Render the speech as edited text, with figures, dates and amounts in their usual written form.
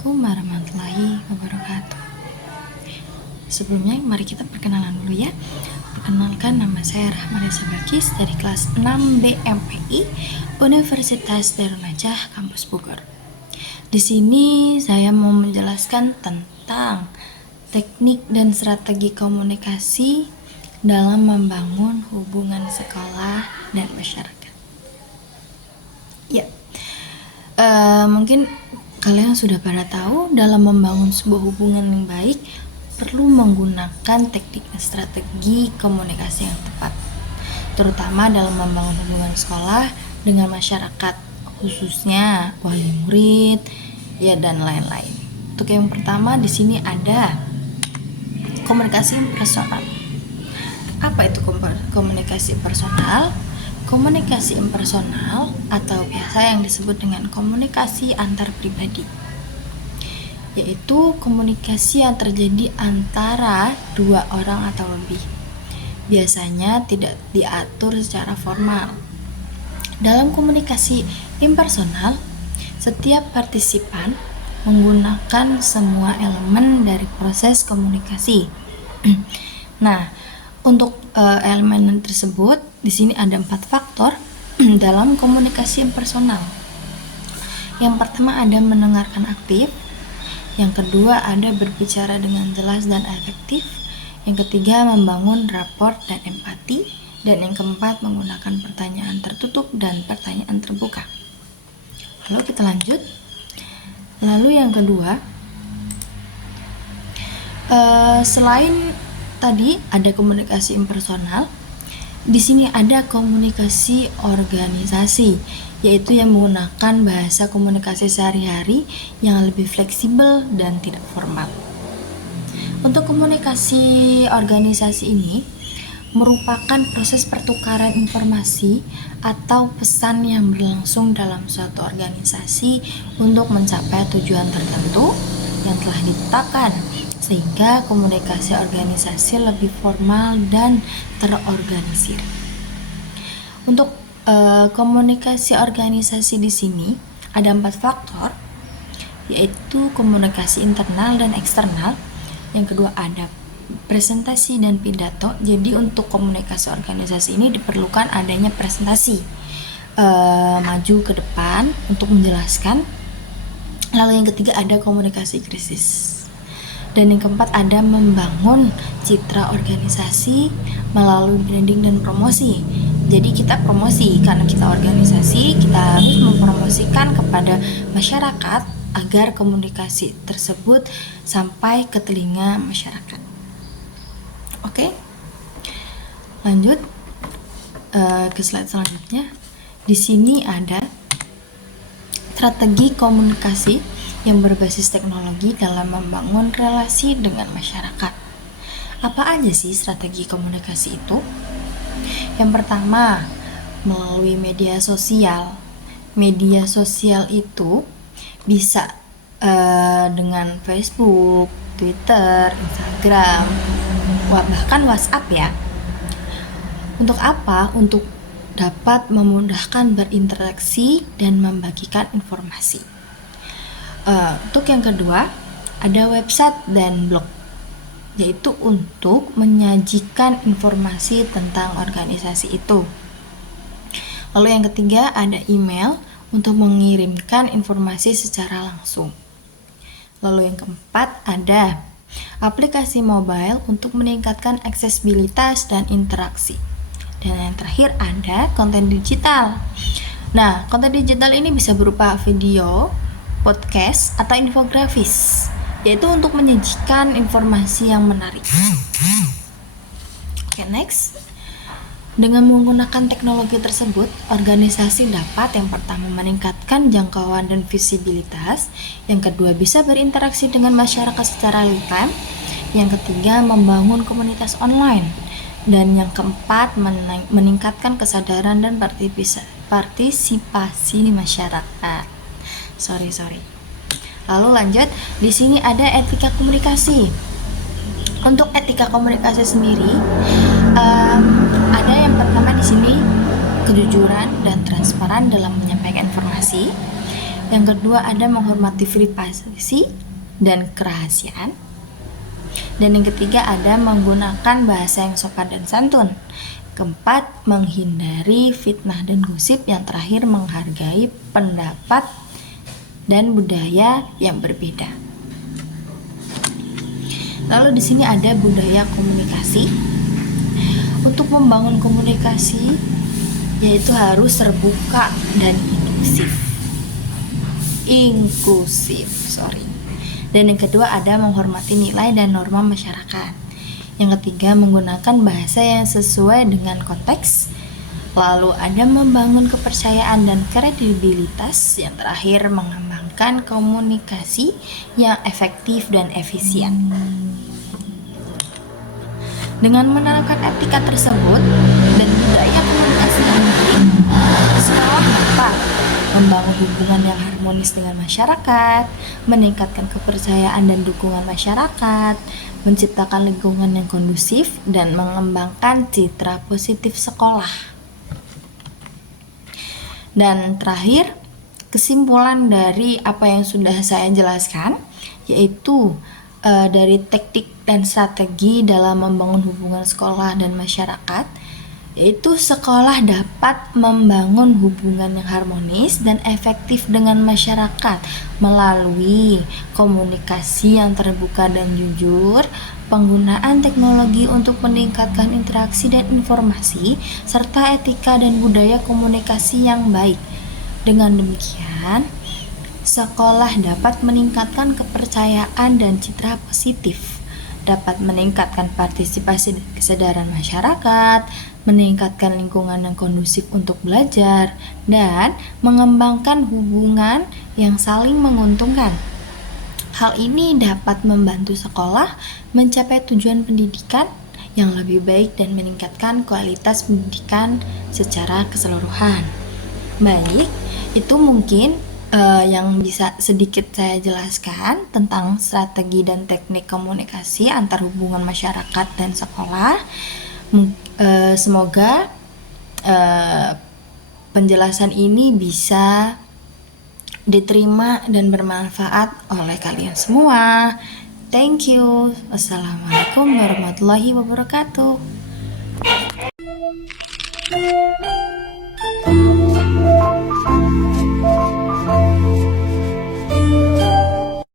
Assalamualaikum warahmatullahi wabarakatuh. Sebelumnya mari kita perkenalan dulu ya. Perkenalkan, nama saya Rahmanesa Bakis dari kelas 6 BMPI Universitas Darun Najah Kampus Bogor. Di sini saya mau menjelaskan tentang teknik dan strategi komunikasi dalam membangun hubungan sekolah dan masyarakat. Ya, mungkin kalian sudah pada tahu, dalam membangun sebuah hubungan yang baik perlu menggunakan teknik dan strategi komunikasi yang tepat, terutama dalam membangun hubungan sekolah dengan masyarakat, khususnya wali murid, ya dan lain-lain. Untuk yang pertama di sini ada komunikasi personal. Apa itu komunikasi personal? Komunikasi impersonal atau biasa yang disebut dengan komunikasi antar pribadi, yaitu komunikasi yang terjadi antara dua orang atau lebih. Biasanya tidak diatur secara formal. Dalam komunikasi impersonal, setiap partisipan menggunakan semua elemen dari proses komunikasi. Nah, untuk elemen tersebut di sini ada 4 faktor dalam komunikasi impersonal. Yang pertama ada mendengarkan aktif, yang kedua ada berbicara dengan jelas dan efektif, yang ketiga membangun rapor dan empati, dan yang keempat menggunakan pertanyaan tertutup dan pertanyaan terbuka. Lalu kita lanjut. Lalu yang kedua, selain tadi ada komunikasi impersonal, di sini ada komunikasi organisasi, yaitu yang menggunakan bahasa komunikasi sehari-hari yang lebih fleksibel dan tidak formal. Untuk komunikasi organisasi ini merupakan proses pertukaran informasi atau pesan yang berlangsung dalam suatu organisasi untuk mencapai tujuan tertentu yang telah ditetapkan, sehingga komunikasi organisasi lebih formal dan terorganisir. Untuk komunikasi organisasi di sini ada 4 faktor, yaitu komunikasi internal dan eksternal. Yang kedua ada presentasi dan pidato. Jadi untuk komunikasi organisasi ini diperlukan adanya presentasi, maju ke depan untuk menjelaskan. Lalu yang ketiga ada komunikasi krisis. Dan yang keempat ada membangun citra organisasi melalui branding dan promosi. Jadi kita promosi, karena kita organisasi, kita harus mempromosikan kepada masyarakat agar komunikasi tersebut sampai ke telinga masyarakat. Oke, lanjut ke slide selanjutnya. Di sini ada strategi komunikasi yang berbasis teknologi dalam membangun relasi dengan masyarakat. Apa aja sih strategi komunikasi itu? Yang pertama, melalui media sosial. Media sosial itu bisa dengan Facebook, Twitter, Instagram, bahkan WhatsApp ya. Untuk apa? Untuk dapat memudahkan berinteraksi dan membagikan informasi. Untuk yang kedua ada website dan blog, yaitu untuk menyajikan informasi tentang organisasi itu. Lalu yang ketiga ada email untuk mengirimkan informasi secara langsung. Lalu yang keempat ada aplikasi mobile untuk meningkatkan aksesibilitas dan interaksi. Dan yang terakhir ada konten digital. Nah, konten digital ini bisa berupa video, podcast, atau infografis, yaitu untuk menyajikan informasi yang menarik. Oke, next. Dengan menggunakan teknologi tersebut, organisasi dapat yang pertama meningkatkan jangkauan dan visibilitas, yang kedua bisa berinteraksi dengan masyarakat secara real time, yang ketiga membangun komunitas online, dan yang keempat meningkatkan kesadaran dan partisipasi masyarakat. Sorry. Lalu lanjut, di sini ada etika komunikasi. Untuk etika komunikasi sendiri, ada yang pertama di sini kejujuran dan transparan dalam menyampaikan informasi. Yang kedua ada menghormati privasi dan kerahasiaan. Dan yang ketiga ada menggunakan bahasa yang sopan dan santun. Keempat, menghindari fitnah dan gosip. Yang terakhir, menghargai pendapat dan budaya yang berbeda. Lalu di sini ada budaya komunikasi. Untuk membangun komunikasi yaitu harus terbuka dan inklusif. Dan yang kedua ada menghormati nilai dan norma masyarakat. Yang ketiga menggunakan bahasa yang sesuai dengan konteks. Lalu ada membangun kepercayaan dan kredibilitas. Yang terakhir mengembangkan komunikasi yang efektif dan efisien. Dengan menerapkan etika tersebut dan budaya komunikasi yang baik, sekolah dapat membangun hubungan yang harmonis dengan masyarakat, meningkatkan kepercayaan dan dukungan masyarakat, menciptakan lingkungan yang kondusif, dan mengembangkan citra positif sekolah. Dan terakhir, kesimpulan dari apa yang sudah saya jelaskan yaitu dari teknik dan strategi dalam membangun hubungan sekolah dan masyarakat, yaitu sekolah dapat membangun hubungan yang harmonis dan efektif dengan masyarakat melalui komunikasi yang terbuka dan jujur, penggunaan teknologi untuk meningkatkan interaksi dan informasi, serta etika dan budaya komunikasi yang baik. Dengan demikian, sekolah dapat meningkatkan kepercayaan dan citra positif, dapat meningkatkan partisipasi dan kesadaran masyarakat, meningkatkan lingkungan yang kondusif untuk belajar, dan mengembangkan hubungan yang saling menguntungkan. Hal ini dapat membantu sekolah mencapai tujuan pendidikan yang lebih baik dan meningkatkan kualitas pendidikan secara keseluruhan. Baik, itu mungkin yang bisa sedikit saya jelaskan tentang strategi dan teknik komunikasi antar hubungan masyarakat dan sekolah. Semoga penjelasan ini bisa diterima dan bermanfaat oleh kalian semua. Thank you. Wassalamualaikum warahmatullahi wabarakatuh.